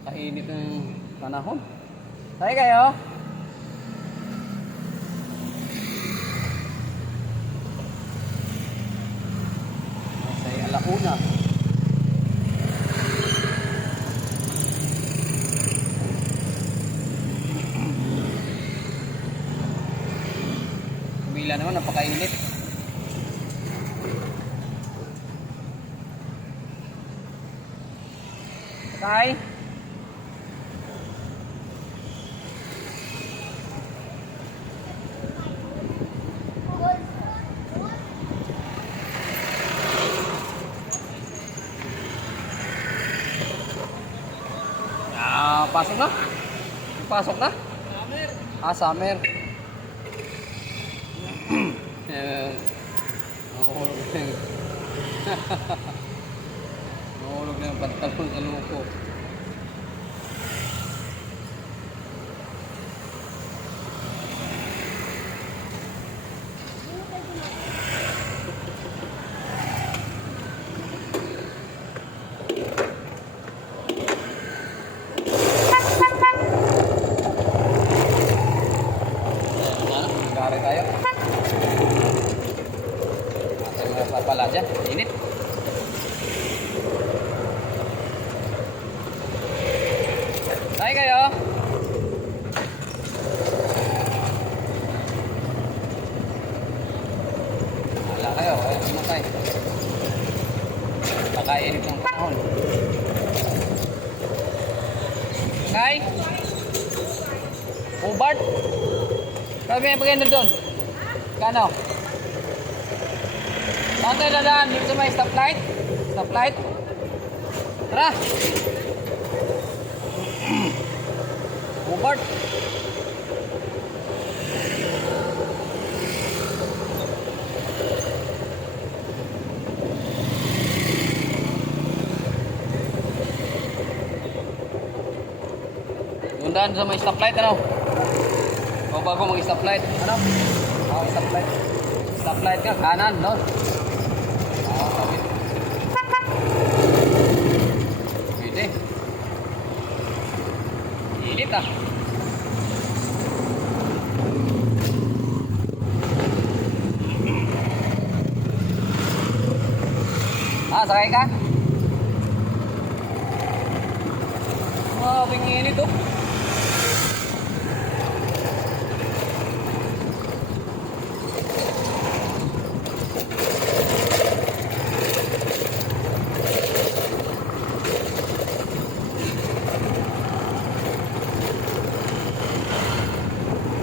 Kainit ng panahon. Tayo kayo. Sa alauna. Kumila naman, napakainit. Tay. Pasok na? Pasok na? Summer. Summer. Nahulog na yung nahulog na yung pantalon sa luko. Tayo. Ating papala dyan. Init. Tayo kayo. Wala kayo. Ayaw sumakay. Nakainit ng panahon. Kay? Hubert? Sabi may pagkainan doon. Kano? Saan tayo dadaan? Dito may stoplight? Stoplight? Tara! Hubert! Tundaan sa may stoplight, ano? O bago mag-stoplight, ano? Stoplight. Stoplight ka, kanan, no? Sabit. Pwede. Init ah. Sakay ka? Mabing init oh.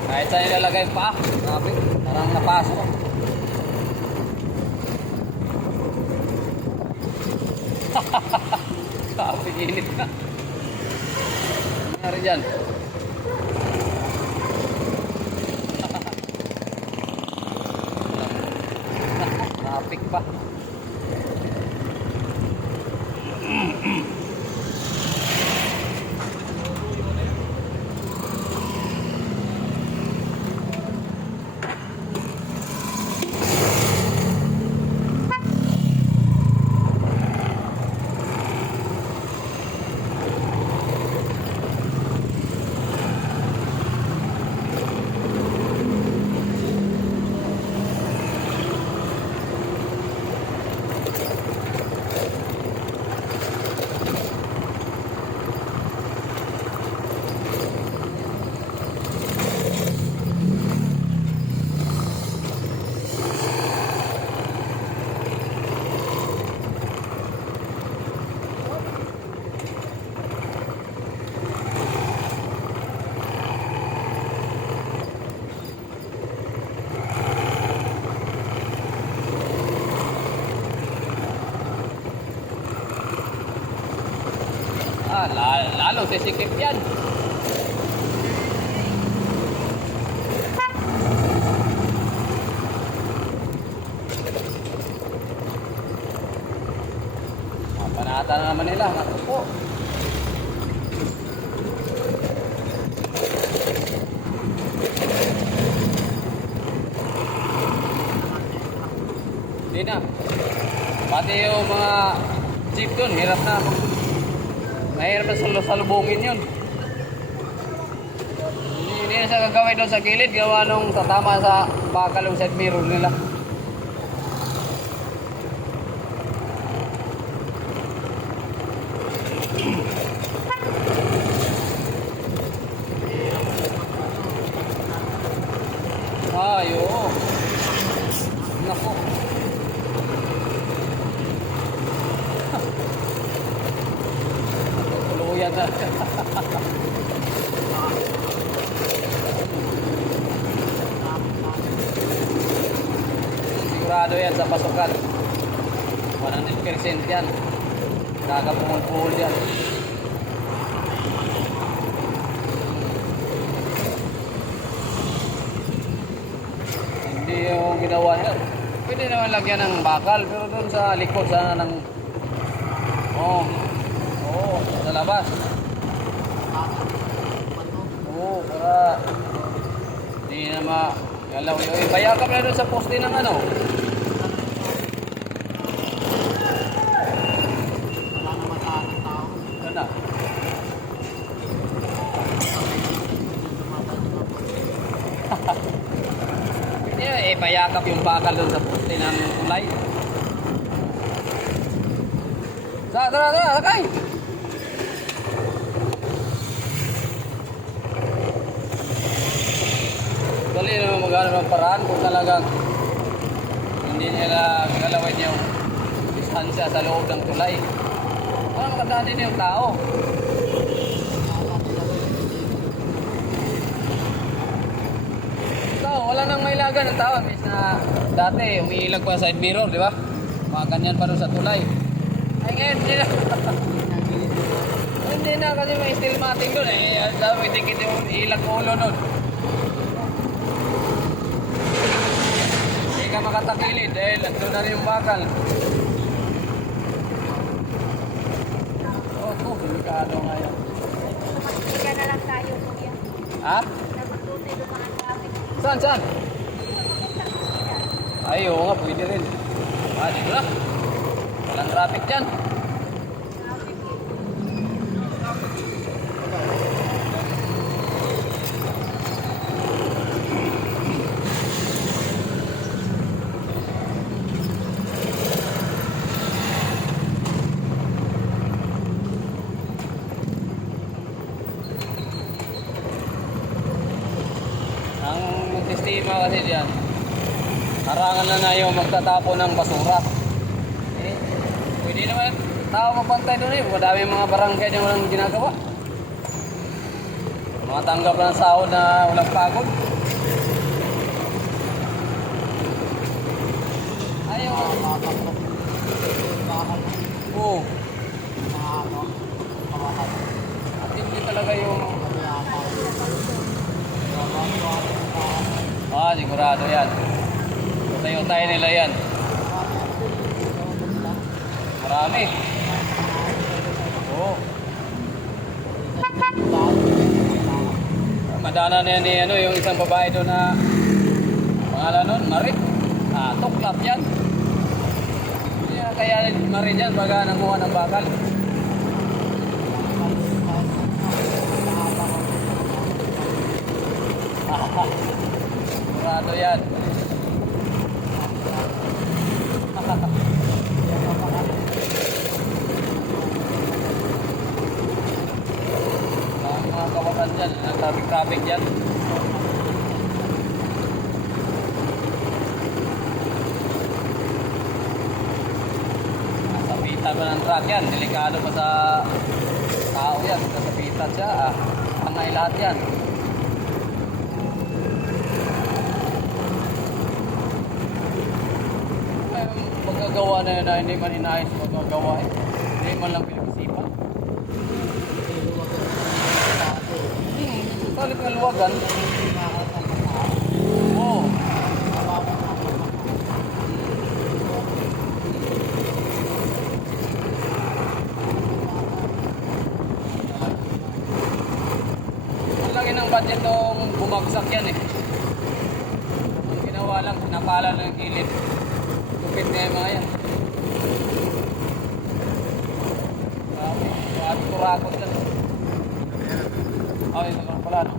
Kahit saan ilalagay pa, sabi, parang napasok. Sabi, init na. Ano nangyari dyan? Napik pa. Lalo sisikip yan. Panata na naman nila. Natupo. Hindi na. Pati yung mga jeep dun, hirap na. Mahirap na salubungin yun. Hindi na siya gagawin doon sa gilid. Gawa nung tatama sa bakal yung side mirror nila. Ay, oo. Naku. Tuluyan na. Sigurado yan sa pasukan. 100% yan. Kakapungol-pungol yan. Hindi yung ginawa niya. Pwede naman lagyan ng bakal, pero doon sa likod sana ng... Oo. Oo, sa labas. Oo, para... Hindi na galaw yun. Bayakap na doon sa poste ng ano. Doon na. Payakap yung bakal doon sa poste ng tulay. Tara, sakay! Dali naman maghanap ng paraan kung talagang hindi nila galawin yung distansya sa loob ng tulay. Para makadaan din yung tao. Wala nang mailagan ng tao. Miss na dati, umiilag pa sa side mirror, di ba? Mga ganyan pa rin sa tulay. Ay ngayon, hindi na. Hindi na kasi may steel matting doon. May dikit yung ilag ulo doon. Hindi ka makatakilid dahil doon na rin yung bakal. Oh, delikado nga yan. Kaya na lang tayo, kuya. Ha? Napagtuloy doon mga traffic. Saan? Ay, oo nga, pwede rin. Dito na. Walang traffic dyan. Ang sistema kasi dyan, harangan na yung magtatapo ng basura. Pwede naman tao magbantay doon madaming mga barangay na walang ginagawa. Matanggap ng sahod na walang pagod. Ayaw. Oo. At hindi talaga yung... sigurado yan. Tayo nila yan. Marami. Oo. Madana na yan ni yung isang babae doon na pangalan nun, Marit. Tuklap yan. Kaya Marit yan baga nanguha ng bakal. Sigurado yan. Mga kawasan dyan, traffic dyan. Nasapitan pa ng truck yan, delikado pa sa tao yan. Nasapitan siya, tangay lahat yan. Magagawa na yun na hindi man inayos magagawa eh. Hindi man lang pinag-isipan. Salit nga luwagan. Oo. Ang laki ng budget nung bumagsak yan eh. Ang ginawa lang, napala ng gilid. Lupit nga yung mga yan. Grabe, nakarakot yan. Ay, ito lang pala, no?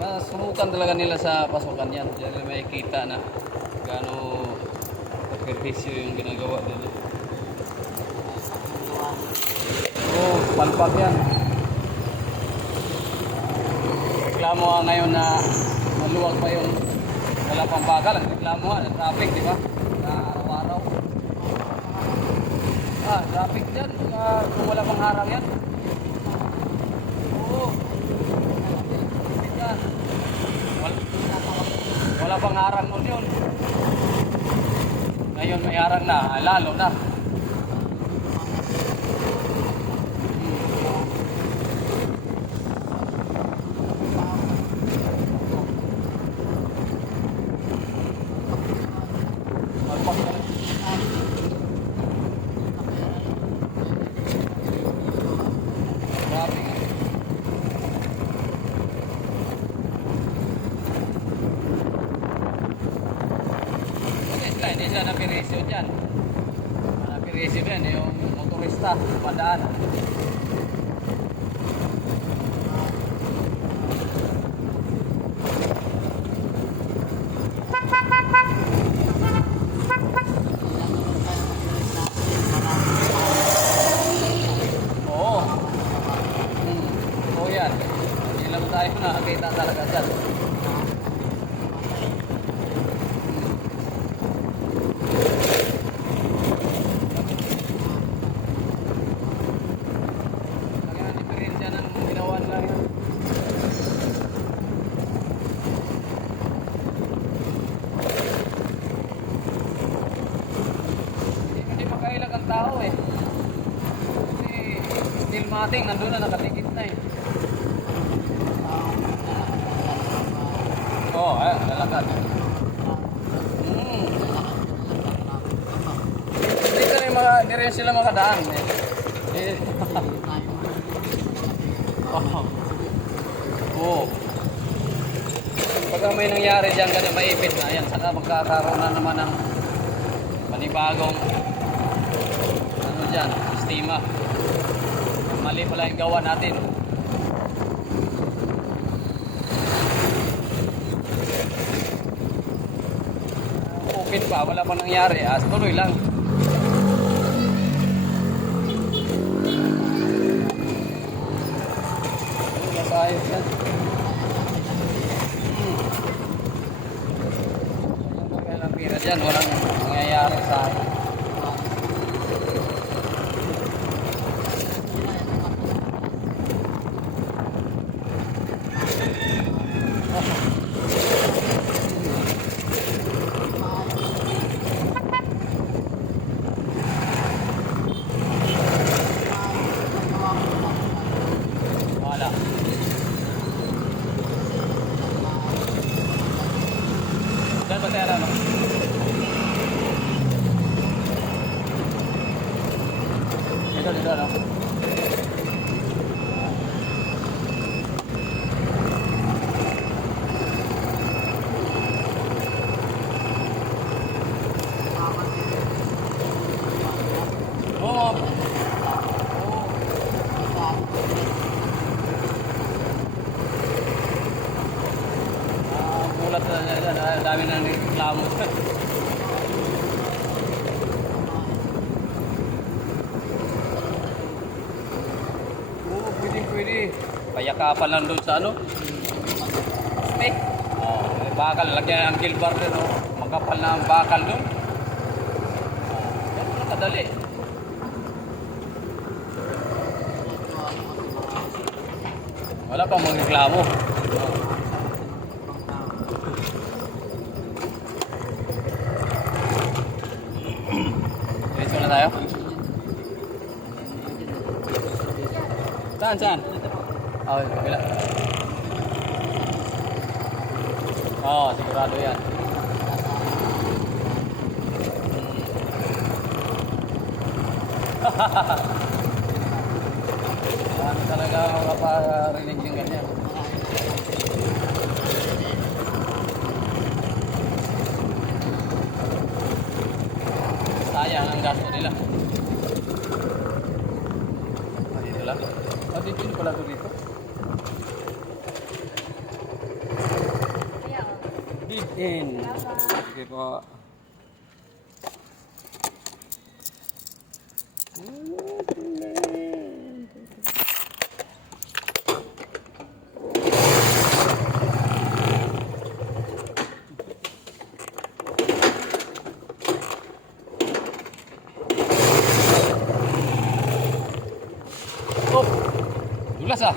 Nasubukan talaga nila sa pasukan yan. Diyan nila makikita na gaano sakripisyo yung ginagawa nila. Oh, palpak yan. Reklamo nga ngayon na maluwag pa yung wala pang bakal. Ang reklamo nga ng traffic, di ba? Na araw-araw. Traffic dyan. Kung wala pang harang yan. Oo. Yan. Wala pang harang nun yun. Ngayon may harang na, lalo na. Hindi siya napirisyo dyan. Napirisyo din yung motorista, padaan. Oo. Oo yan. Hindi lang tayo nakakita talaga dyan. Tao eh. Kasi steel matting nandun na nakatikit na eh. Oo, ayan, lalakad. Hindi rin sila makadaan eh. Oo. Pagka may nangyari dyan, ganyan maipit na. Ayan, saka magkakaroon na naman ng panibagong dyan, sistema. Mali pala yung gawa natin. Okay pa, wala pa nangyari. Tuloy lang. Masayos yan. Walang pira dyan, walang nangyayari sa akin. Wala. Diyan ba tayo no? Dito no? Mulat na dyan, dami na reklamo. Oo, pwede. Payakapan lang doon sa ano? Stick. May bakal, lagyan ang gilbar doon. Makapal na ang bakal doon. Yan, nakadali. Wala pang magreklamo. Diretso na tayo? Saan? Oh, kabila. Oo, sigurado yan. Ano talaga makaparinig yung ganyan. pinaso nila. Ah, dito lang. Ah, dito pala ito dito. Kaya, oh. Dead end. Salamat. Okay po. Oh, dulas ah.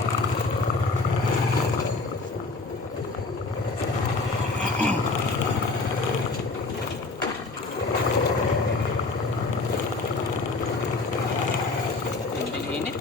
Hindi init.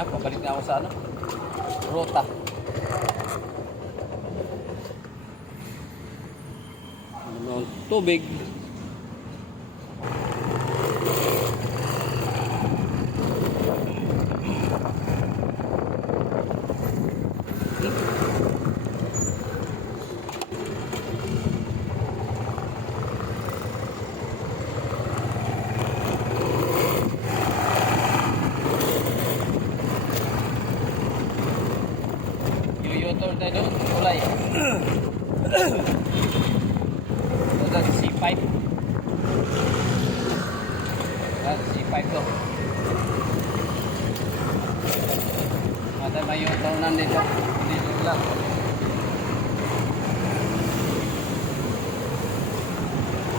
Ah, pabalik na ako sa ano? Rota. Ano, tubig. Yuyotor tayo doon, kulay. Ito sa C5. C5 to. Mata may yutonan dito. Dito lang.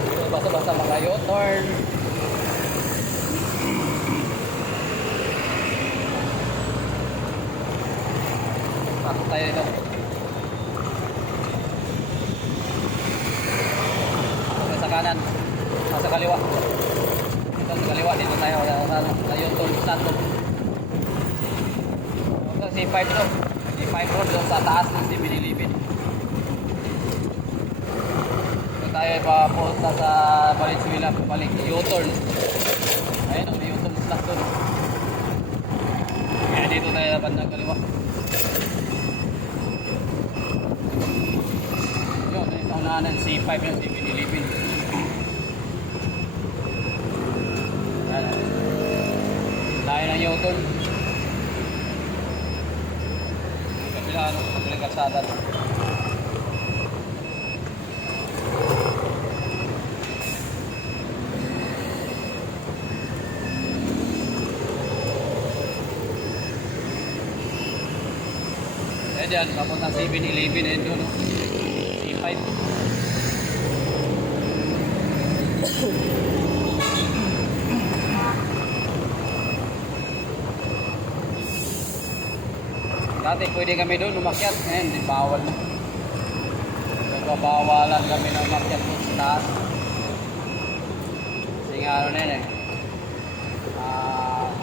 Dito basta-basta mga yutorn. Pasok tayo dito. Pasok sa kanan. Sa kaliwa. Dito sa kaliwa. Dito tayo. Sa yutorn stand to. C5 to. C5 road doon sa taas ng si Binilibid. Dito tayo papunta sa Valenzuela. Balik. U-turn. Ayun ang U-turn stand doon. Kaya dito tayo sa bandang kaliwa. Yun, ito na ng C5 yung si Binilibid. Layo ng U-turn. Kapila, kapila kalsada. Eh dyan, papunta 7-Eleven eh doon, no? C5. Dati pwede kami doon umakyat, ngayon di bawal na. Nagbabawalan kami na umakyat doon sa taas. Kasi nga ano na yun eh,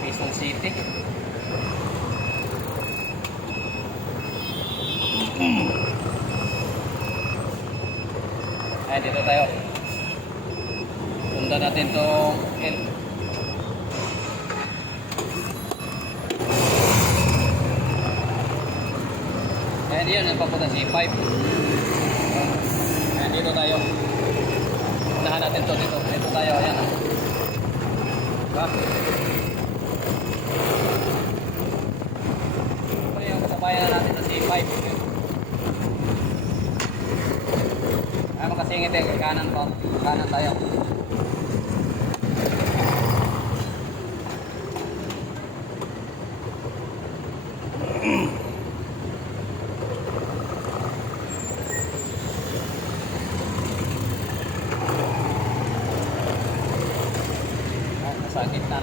Quezon City. Ayan, dito tayo. Punta natin itong L. Ayan yun, napapunta C5. Ayan, dito tayo. Unahan natin to dito. Dito tayo, ayan. Diba? Ito yung kasabayan na natin sa C5. Ay, makasingit eh, kanan ko. Kanan tayo.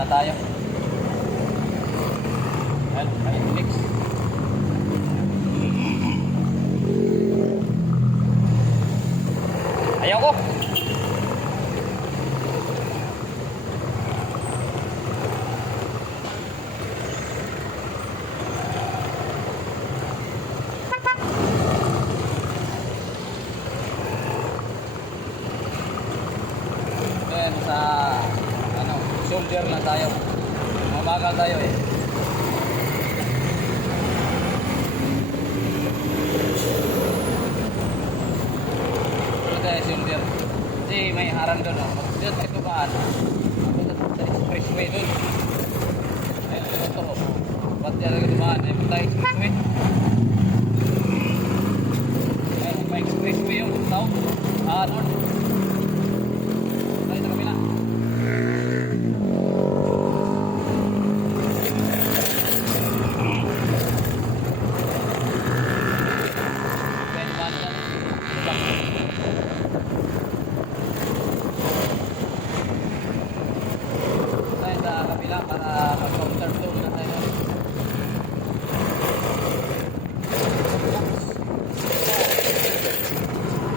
na tayo. Ayan, may Netflix. Ayaw ko. Then sa ano, shoulder lang tayo. Mabagal tayo eh. Ito tayo shoulder. Kasi may harang doon oh. Dito sa tubaan. Ito sa expressway doon. Ayun, ito to. Ba't yan ang tubaan? Ayun tayo expressway. Ayun, may expressway yung south. North. Tayo sa kabila. Then, paano na? Tayo sa kabila para mag-counter flow na tayo.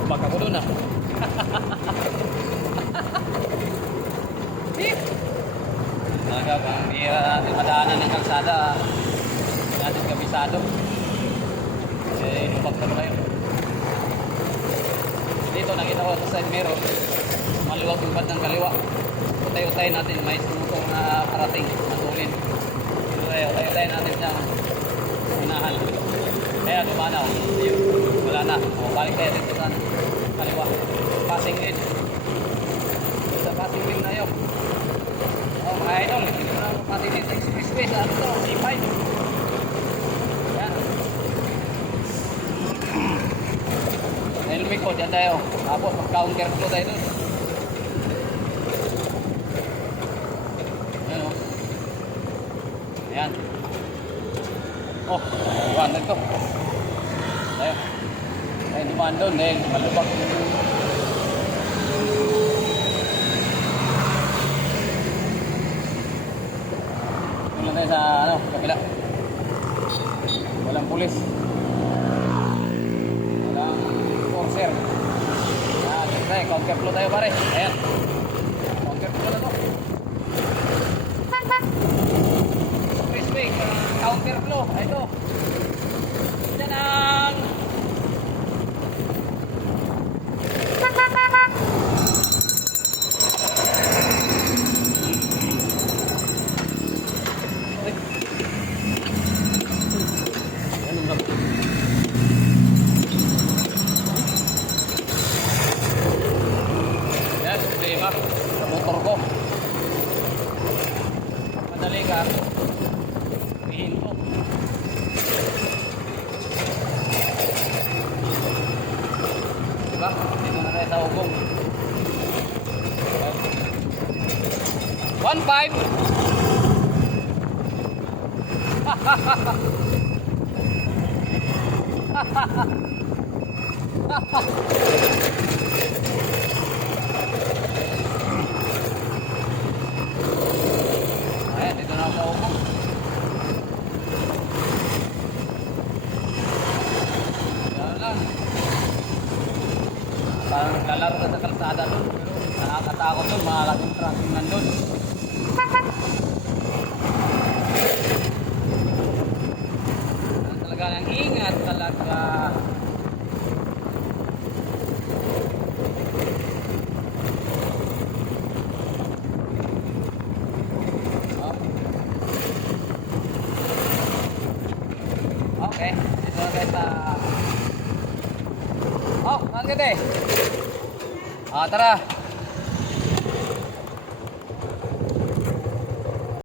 Baka ko doon ah. Talaga bang bihira natin madaanan ng kalsada. Hindi natin kabisado. Eh, pagkano kayo. Dito nakita ko sa side mirror. Maluwag yung bandang kaliwa. Utay-utay natin. May sumutong na parating. Matulin. Utay-utay natin siyang unahan. Kaya dumanaw. Ayun. Wala na. Balik tayo dito sa kaliwa. Passing lane. Sa passing lane na yun. Oh, mga idol. Dito na ang passing lane. Expressway sa ano to? C5. Yan. Helmet ko. Diyan tayo. Tapos mag-counter flow tayo dun. Ayan o. Ayan. Oh, iwanan to. Tayo. Tayo dumaan doon dahil malubak. Doon lang tayo sa ano, kabila. Walang pulis. Walang enforcer. Ayan, tayo. Counter flow tayo pare. Ayan. Counter flow na to. Expressway, counter flow. Ito. Yan ang ano ba? Yan, lima. Motor ko. Madali ka. Hihinto. Diba? Dito na tayo sa ugong. 1.5. Ayan, dito na ako sa ugong. Yan lang. Parang naglalaro ka sa kalsada doon. Pero nakakatakot doon, malaking traffic nandun. Talaga ng ingat talaga. Okay, dito na tayo sa... Oh, maganda eh. Tara.